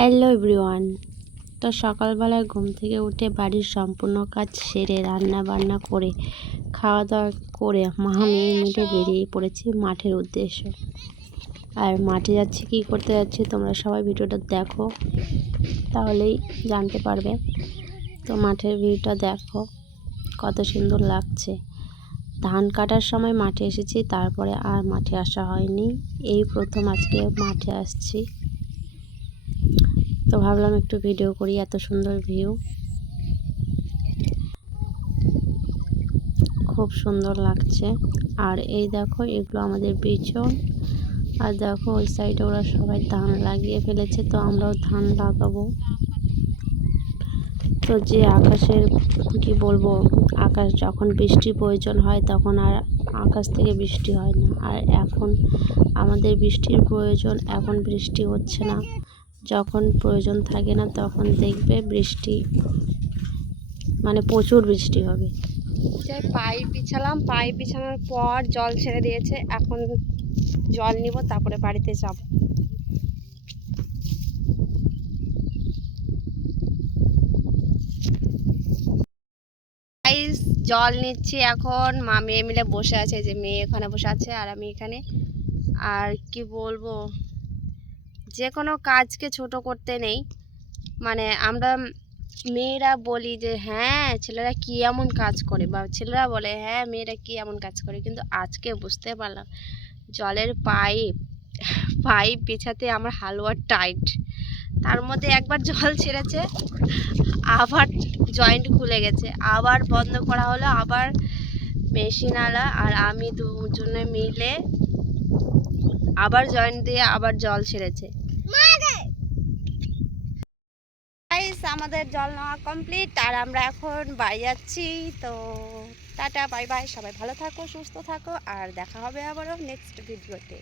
Hello everyone. তো সকালবেলায় ঘুম থেকে উঠে বাড়ির সম্পূর্ণ কাজ সেরে রান্না বান্না করে খাওয়া দাওয়া করে মেয়ে মিলে বেরিয়ে পড়েছি মাঠের উদ্দেশ্যে। আর মাঠে যাচ্ছি, কী করতে যাচ্ছি তোমরা সবাই ভিডিওটা দেখো, তাহলেই জানতে পারবে। তো মাঠের ভিউটা দেখো, কত সুন্দর লাগছে। ধান কাটার সময় মাঠে এসেছি, তারপরে আর মাঠে আসা হয়নি। এই প্রথম আজকে মাঠে আসছি। তো ভাবলাম একটু ভিডিও করি, এত সুন্দর ভিউ, খুব সুন্দর লাগছে। আর এই দেখো, এগুলো আমাদের বিচন। আর দেখো ওই সাইডে ওরা সবাই ধান লাগিয়ে ফেলেছে, তো আমরাও ধান লাগাবো। তো যে আকাশের কি বলবো, আকাশ যখন বৃষ্টির প্রয়োজন হয় তখন আর আকাশ থেকে বৃষ্টি হয় না। আর এখন আমাদের বৃষ্টির প্রয়োজন, এখন বৃষ্টি হচ্ছে না। যখন প্রয়োজন থাকে না তখন দেখবে বৃষ্টি, মানে প্রচুর বৃষ্টি হবে। পাইপ বিছালাম, পাইপ বিছানোর পর জল ছেড়ে দিয়েছে। এখন জল নিব, তারপরে বাড়িতে যাব। জল নিচ্ছি এখন। মেয়ে মিলে বসে আছে, যে মেয়ে এখানে বসে আছে আর আমি এখানে। আর কি বলবো, যে কোনো কাজকে ছোট করতে নেই। মানে আমরা মেয়েরা বলি যে হ্যাঁ ছেলেরা কি এমন কাজ করে, বা ছেলেরা বলে হ্যাঁ মেয়েরা কি এমন কাজ করে, কিন্তু আজকে বুঝতে পারলাম জলের পাইপ পাইপ বিছাতে আমার হালুয়া টাইট। তার মধ্যে একবার জল ছেড়েছে, আবার জয়েন্ট খুলে গেছে, আবার বন্ধ করা হলো, আবার মেশিনওয়ালা আর আমি দুজনে মিলে আবার জয়েন্ট দিয়ে আবার জল ছেড়েছে। আমাদের জল নেওয়া কমপ্লিট, আর আমরা এখন বাড়ি যাচ্ছি। তো টাটা, বাই বাই, সবাই ভালো থাকো, সুস্থ থাকো, আর দেখা হবে আবারও নেক্সট ভিডিওতে।